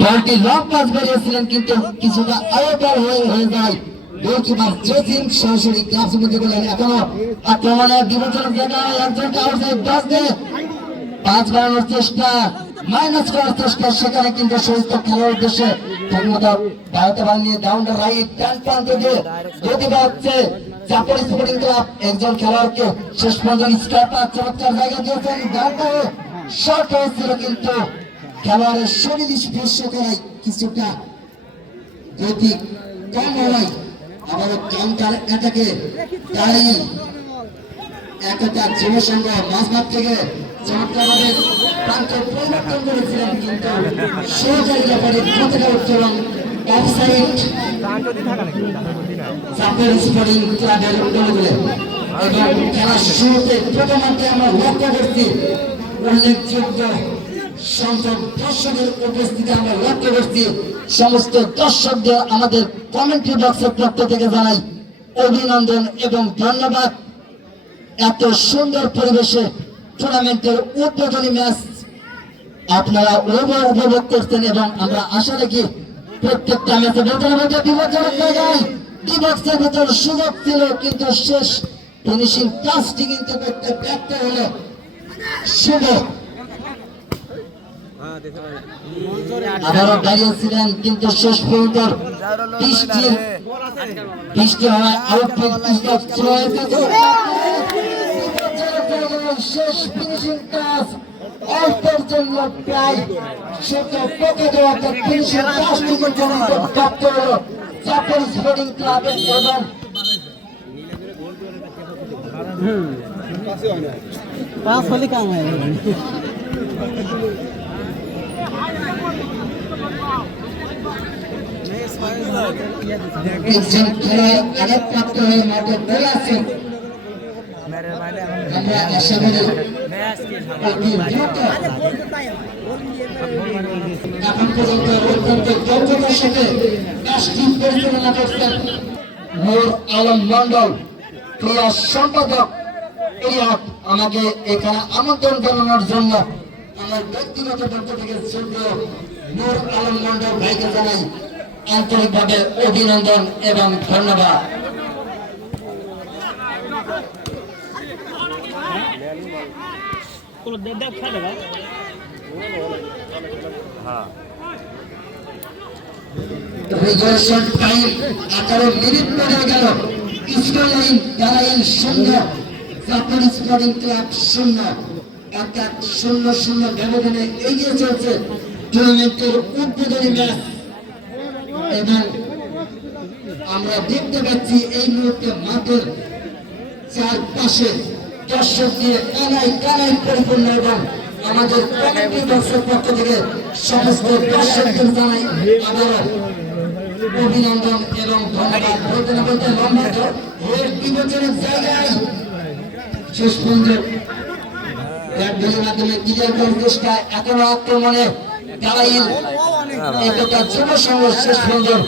বলটি long pass বেরিয়েছিলেন কিন্তু কিছুটা আয়তার হয়ে যায়। গোলকিপার জসিম সরাসরি ক্লাসের মধ্যে বললেন এখনো আক্রমণের বিবেচনা জায়গায় একজনকে আউটসাইড বাস দিয়ে 5 বাড়ানোর চেষ্টা, মাইনাস করার চেষ্টা, সেখানে কিন্তু সমস্ত খেলার উদ্দেশ্যে ঠিকমতো দাঁড়াতে পারেনি। ডাউন দ্য রাইট ডান প্রান্ত দিয়ে গতি পাচ্ছে চাপড়ি স্পোর্টিং ক্লাব। একজন খেলোয়াড়কে শেষ পর্যন্ত স্ট্রাইকার চমৎকার জায়গা দিয়েছেন, ডানটা শর্ট হয়েছিল কিন্তু খেলোয়াড়ের শরীর স্পর্শ করায় কিছুটা গতি কম হওয়ায় আবারও কাউন্টার অ্যাটাকে দাঁড়িয়ে একটা যুবসংঘ মাঝমাঠ থেকে চমৎকারভাবে প্রান্ত পরিবর্তন করেছিলেন কিন্তু সহকারী ব্যাপারে কতটা উত্তরণ অফসাইড চাপের স্পোর্টিং ক্লাবের গোলগুলো। এবং খেলার শুরুতে প্রথমার্ধে আমরা লক্ষ্য করছি উল্লেখযোগ্য সংখ্যক দর্শকের উপস্থিতি আমরা লক্ষ্য করছি। সমস্ত দর্শকদের আমাদের কমেন্ট্রি বক্সের পক্ষ থেকে জানাই অভিনন্দন এবং ধন্যবাদ। এত সুন্দর পরিবেশে টুর্নামেন্টের উদ্বোধনী ম্যাচ আপনারা উপভোগ করছেন এবং আমরা আশা রাখি প্রত্যেকটা ম্যাচে বলতে বিপজ্জনক জায়গায় ডিবক্সের ভিতর সুযোগ ছিল কিন্তু শেষ ফিনিশিং টাচটি কিন্তু করতে ব্যর্থ হলো শুভ। আবারও দাঁড়িয়েছিলেন কিন্তু শেষ পর্যন্ত বৃষ্টি হওয়ায় আউটফিট শেষ ফিনিশিং টাচ অল্পের জন্য প্রায় ফিনিশিং টাচটিকে প্রাপ্ত হল চাপের স্পোর্টিং ক্লাবের এবং पास वाली काम है। একজন খেলোয়াড় আঘাত প্রাপ্ত হয়ে মাঠে চলে আসেন। আমরা আশা করি অতি দ্রুত এখন পর্যন্ত অত্যন্ত দক্ষতার সাথে কাজটি পরিচালনা করছেন নূর আলম মন্ডল ক্রীড়া সম্পাদক। আমাকে এখানে আমন্ত্রণ জানানোর জন্য আমার ব্যক্তিগত পক্ষ থেকে শ্রদ্ধেয় নূর আলম মন্ডল ভাইকে জানাই আন্তরিকভাবে অভিনন্দন এবং ধন্যবাদ। রেগুলেশন টাইম 18 মিনিট পরে গেল। স্কোর লাইন দাঁড়াইল 0, চাপের স্পোর্টিং ক্লাব 0। অর্থাৎ 0-0 ব্যবধানে এগিয়ে চলছে টুর্নামেন্টের উদ্বোধনী ম্যাচ এবং আমরা দেখতে পাচ্ছি এই মুহূর্তে মাঠের চারপাশে দর্শক দিয়ে কানায় কানায় পরিপূর্ণ এবং আমাদের কমিটি দর্শক পক্ষ থেকে সমস্ত দর্শকদের জানাই আবারও অভিনন্দন এবং ধন্যবাদ। বলতে না বলতে লম্বা বিবেচনের জায়গায় শেষ পর্যন্ত ব্যাটবলের মাধ্যমে ক্লিয়ার করার চেষ্টা, এখনো আক্রমণে দাঁড়াইল একটা যুব সংঘ শেষ পর্যন্ত